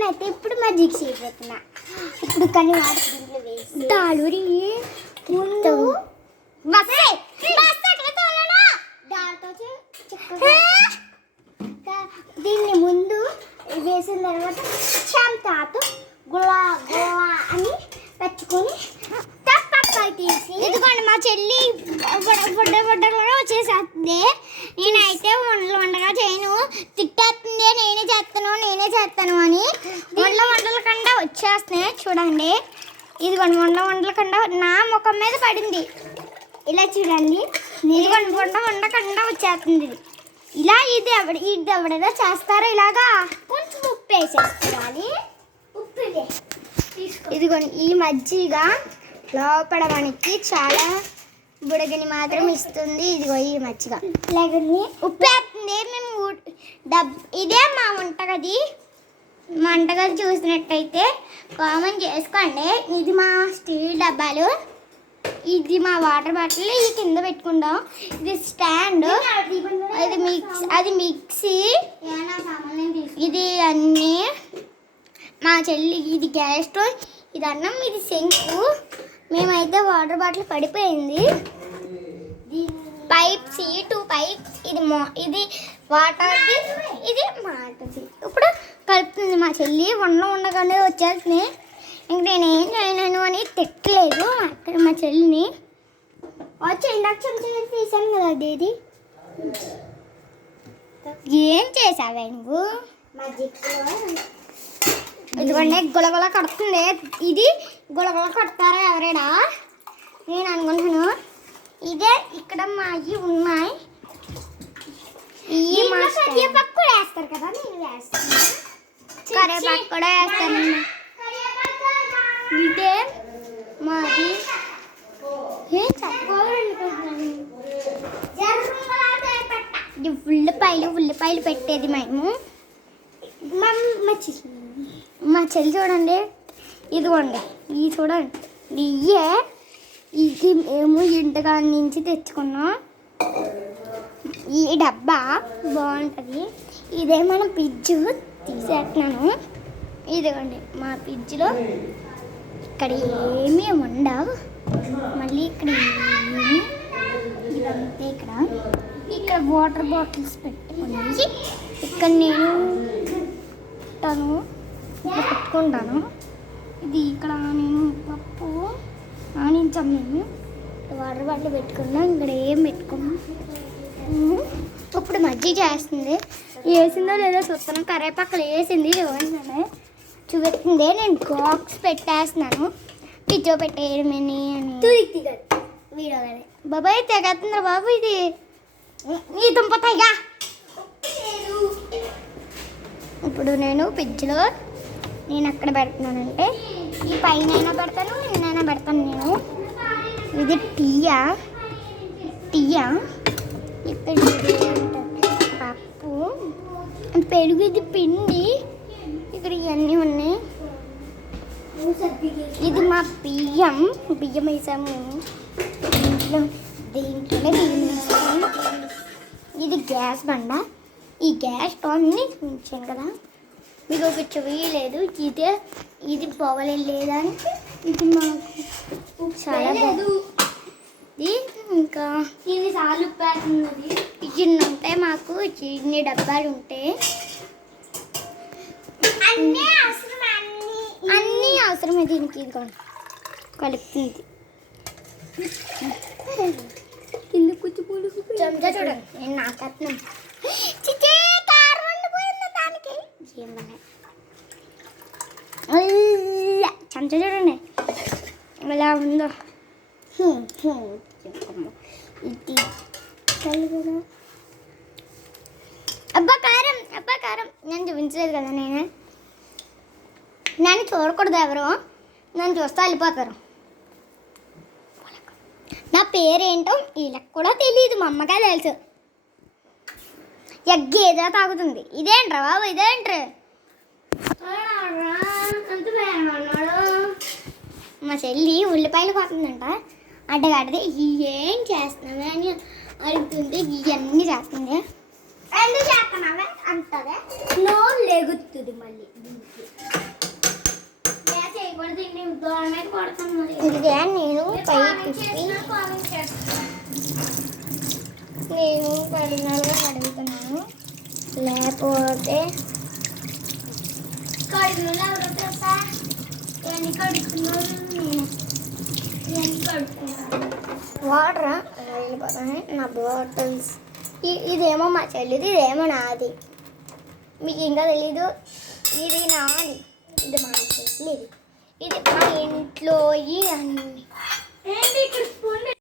నేనైతే ఇప్పుడు మజ్జిగ చేయబోతున్నా. ఇప్పుడు కానీ వాటి దీంట్లో వేసి దాలురి ముందు దీన్ని ముందు వేసిన తర్వాత చెంచాతో గులా గులా అని పెట్టుకొని పక్కకి తీసి ఇదిగోండి మా చెల్లి బుడ్డ కూడా వచ్చేసేస్తుంది. నేనైతే వండగా చేయను, తిట్టేస్తుంది నేనే చేస్తాను అని. వంటల కన్నా వచ్చేస్తున్నాయి చూడండి. ఇదిగోండి వంటల కన్నా నా ముఖం మీద పడింది. ఇలా చూడండి, ఇదిగోండి వండకుండా వచ్చేస్తుంది. ఇలా ఇది ఎవడైనా చేస్తారో ఇలాగా కొంచెం ఉప్పు వేసేసుకోవాలి. ఉప్పు ఇదిగోండి ఈ మజ్జిగ లోపల మనకి చాలా బుడగని మాత్రం ఇస్తుంది. ఇదిగో ఈ మజ్జిగ లేకపోతే ఉప్పు వేస్తుంది. మేము ఇదే మా వంటగది చూసినట్టయితే కామన్ చేసుకోండి. ఇది మా స్టీల్ డబ్బాలు, ఇది మా వాటర్ బాటిల్, ఇది కింద పెట్టుకుందాం. ఇది స్టాండ్, అది మిక్సీ, ఇది అన్నీ మా చెల్లి. ఇది గ్యాస్ స్టవ్, ఇది అన్నం, ఇది శంకు. మేమైతే వాటర్ బాటిల్ పడిపోయింది. పైప్స్, 2 పైప్స్, ఇది వాటర్ది, ఇది మాటది. ఇప్పుడు కలుపుతుంది మా చెల్లి. ఉండగానే వచ్చేస్తుంది. ఇంక నేనేం చేయను అని తిట్టలేదు అక్కడ మా చెల్లిని. వచ్చి ఇండక్షన్ తీసాను కదా అది. ఏం చేసావే నువ్వు? ఇదిగోండి గులగుల కడుతుంది. ఇది గులగుల కడతారా ఎవరైనా? నేను అనుకుంటున్నాను. ఇదే ఇక్కడ మావి ఉన్నాయి. ఈ కరివేపాకు కూడా వేస్తారు కదా, నేను వేస్తాను. కరివేపాకు కూడా వేస్తాను. ఇదే మాది. ఉల్లిపాయలు పెట్టేది మేము. మా చెల్లి చూడండి, ఇదిగోండి ఇది చూడండి. ఇది మేము ఇంటికాడ నుంచి తెచ్చుకున్నాం. ఈ డబ్బా బాగుంటుంది. ఇదే మన పిజ్జు తీసేస్తున్నాను. ఇదిగోండి మా పిజ్జులో ఇక్కడ ఏమీ ఉండవు. మళ్ళీ ఇక్కడ ఇదంతా ఇక్కడ వాటర్ బాటిల్స్ పెట్టుకుని ఇక్కడ నేను పెట్టుకుంటాను. ఇది ఇక్కడ నేను పప్పు ఆనించాం. మేము వాటర్ బాటిల్ పెట్టుకున్నాం. ఇక్కడ ఏం పెట్టుకున్నాం. ఇప్పుడు మజ్జిగ చేస్తుంది. వేసిందో లేదో చూస్తున్నాం. కరివేపాకులు వేసింది చూపెట్టిందే. నేను బాక్స్ పెట్టేస్తున్నాను. పిజ్జో పెట్టేయమని అని వీడియో కానీ బాబాయ్ తెగేస్తుందిరా బాబు. ఇది నీ దుంపతాయిగా. ఇప్పుడు నేను పిజ్జలో నేను అక్కడ పెడుతున్నానంటే ఈ పైన పెడతాను, నిన్నైనా పెడతాను నేను. ఇది టీయా ఇక్కడ పప్పు, పెరుగు, ఇది పిండి. ఇక్కడ ఇవన్నీ ఉన్నాయి. ఇది మా బియ్యం వేసాము దీంట్లోనే బియ్యం వేసాము. ఇది గ్యాస్ బండ. ఈ గ్యాస్ స్టవ్ని ఉంచాను కదా, మీకు ఒక చూయలేదు. ఇది పోవలేదానికి ఇది మాకు చాలా బాగుంది. ఇంకా ఇన్నిసార్లు ఉప్పేస్తున్నది. ఇన్ని ఉంటాయి మాకు, ఇన్ని డబ్బాలు ఉంటాయి. అన్నీ అవసరమే దీనికి. ఇది కలుపుతుంది. కింద కూర్చుపోడు చెంచా చూడండి. నేను నాకత్నం కారం వండిపోయింది దానికి. చెంచా చూడండి ఎలా ఉందో. ఇది అబ్బా కారం నేను చూపించలేదు కదా. నన్ను చూడకూడదు ఎవరు, నన్ను చూస్తే వెళ్ళిపోతారు. నా పేరేంటో వీళ్ళకి కూడా తెలియదు, మా అమ్మకే తెలుసు. ఎగ్గేదో తాగుతుంది. ఇదేంట్రా బాబు, ఇదేంట్రా? మా చెల్లి ఉల్లిపాయలు కోతుందంట. అడ్డగడ్డది ఏం చేస్తున్నావు అని అడుగుతుంది. ఇవన్నీ చేస్తుంది. ఎందుకు చేస్తున్నావే అంటదే నోరు లెగుతుంది మళ్ళీ ఇదే నేను నేను పడినాలుగా అడుగుతున్నాను లేకపోతే కడుగులో ఎవరో తెలుసా ఎన్ని కడుక్కున్నాను నేను వాటర్ వెళ్ళిపోతాయి నా బాటిల్స్ ఇదేమో మా చెల్లిది ఇదేమో నాది మీకు ఇంకా తెలీదు ఇది నాది ఇది మా చెల్లిది ఇది మా ఇంట్లో అన్ని